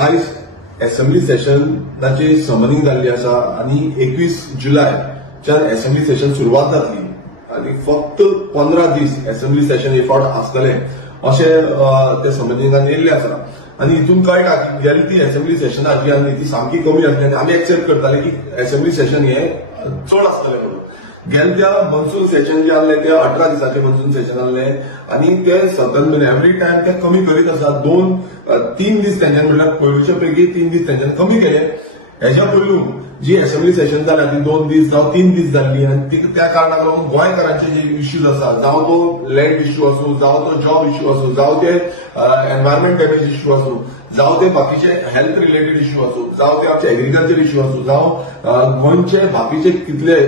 आज assembly सेशनाची summoning जाल्ली आसा आणि 21 जुलयच्यान असेंब्ली सेशन सुरवात जातली आणि फक्त 15 दीस असेंब्ली सेशन हे फावट आसतले अशें ते समनिंगान येयल्ले आसा आणि हितून कळटा की रियलिटी असेंब्ली सेशनाची आनी ती सामकी कमी आसली आनी आमी एक्सेप्ट करताले की असेंब्ली सेशन हे चड आसतले म्हणून. गेल्या मॉन्सून सेशन जे आसले ते 18 दिसाचे मॉन्सून सेशन आसले आणि ते सतत एवरी टाइम ते कमी करीत आसा. 2-3 दीस तेंच्यान म्हणल्यार पयलींच्या पैकी 3 दीस तेंच्यान कमी केले. हेच्या पयलू जी असेंब्ली सेशन जाल्या ती 2 दीस जावं 3 दीस जाल्ली आणि त्या कारणाक लागून गोंयकारांचे जे इश्यूज आसा जावं तो लँड इश्यू आसूं जावं तो जॉब इश्यू आसूं जावं ते एनवायरमेंट डॅमेज इश्यू आसूं जावं ते बाकीचे हेल्थ रिलेटेड इश्यू आसूं जावं ते आमचे एग्रीकल्चर इश्यू आसूं जावं गोंयचे बाकीचे कितले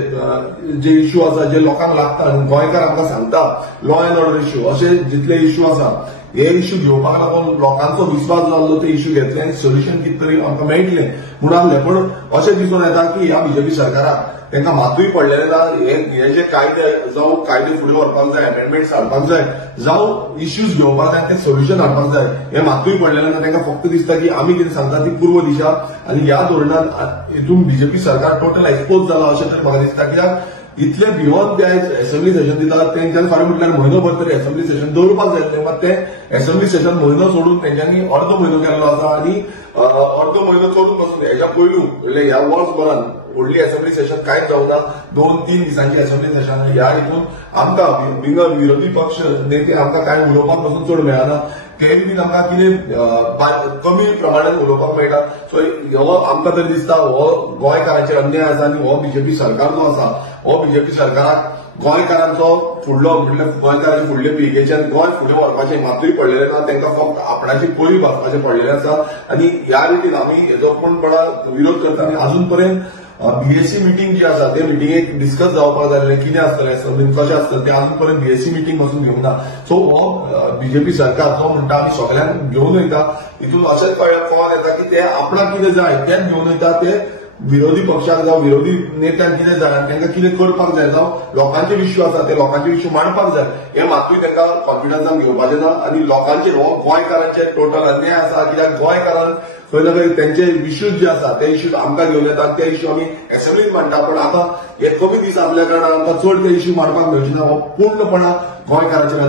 जे इश्यू आसा जे लोकांक लागता आनी गोंयकार आमकां सांगता लॉ एंड ऑर्डर इश्यू असे जितले इश्यू आसा हे इश्यू घेवपाक लागून लोकांचो विश्वास जो आसलो ते इश्यू घेतले आनी सोल्युशन कितें तरी आमकां मेळटलें म्हूण आसलें. पण अशें दिसून येता की ह्या बीजेपी सरकाराक तांकां मातूय पडलेलें ना. हे जे कायदे जावं कायदे फुडें व्हरपाक जाय अमेंडमेंट्स हाडपाक जाय जावं इश्यूज घेवपाक जाय ते सोल्युशन हाडपाक जाय हे मातूय पडलेलें ना. तांकां फक्त दिसता की आमी कितें सांगता ती पूर्व दिशा आनी ह्या धोरणान हितून बीजेपी सरकार टोटल एक्सपोज जाला अशें तरी म्हाका दिसता. कित्याक इतले बियॉन्ड ते असेंब्ली सेशन दितात तेंच्यानी फाल्यां म्हटल्यार म्हयनोभर तरी असेंब्ली सेशन दवरपाक जाय मात ते असेंब्ली सेशन म्हयनो सोडून तेंच्यांनी अर्दो म्हयनो केल्लो आसा आणि अर्दो म्हयनो करून पासून हेच्या पयलू म्हणजे ह्या वर्सभरान व्हडली असेंब्ली सेशन कांयच जावना. 2-3 दिसांची असेंब्ली सेशन ह्या हितून आमकां विरोधी पक्ष नेते आमकां कांय उलोवपाक पासून चड मेळना. तेय बी आमकां कितें कमी प्रमाणात उलोवपाक मेळटा. सो हो आमकां तरी दिसता हो गोंयकारांचेर अन्याय आसा आनी हो बीजेपी सरकार जो आसा हो बीजेपी सरकाराक गोंयकारांचो फुडलो म्हटल्यार गोंयकारांचे फुडले पिळगेचे आनी गोंय फुडें व्हरपाचें मातूय पडलेलें ना. तांकां फक्त आपणाची पयली भासपाचें पडलेलें आसा आनी ह्या रितीन आमी हेजो पूर्णपणा विरोध करता. आनी अजून पर्यंत बीएससी मिटींग जी आसा ते मिटींगेक डिस्कस जावपाक जाय कितें आसतलें कशें आसतलें तें अजून पर्यंत बीएससी मिटींग पासून घेवंक ना. सो हो बीजेपी सरकार जो म्हणटा आमी सगळ्यांक घेवन वयता हितून अशेंच कळोन येता की ते आपणाक कितें जाय तेंच घेवन वयता. ते विरोधी पक्षाक जावं विरोधी नेत्यांक कितें जाय तांकां कितें करपाक जाय जावं लोकांचे इश्यू आसा ते लोकांचे इश्यू मांडपाक जाय हे मातूय तांकां कॉन्फिडन्सान घेवपाचें ना. आनी लोकांचेर हो गोंयकारांचेर टोटल अन्याय आसा. कित्याक गोंयकारांक खंय ना खंय तेंचे इश्यूज जे आसा ते इश्यू आमकां घेवन येतात ते इश्यू आमी असेंब्लीत मांडटा. पण आतां हे कमी दीस आसल्या कारणान आमकां चड ते इश्यू मांडपाक मेळचे ना. हो पूर्णपणान गोंयकारांचेर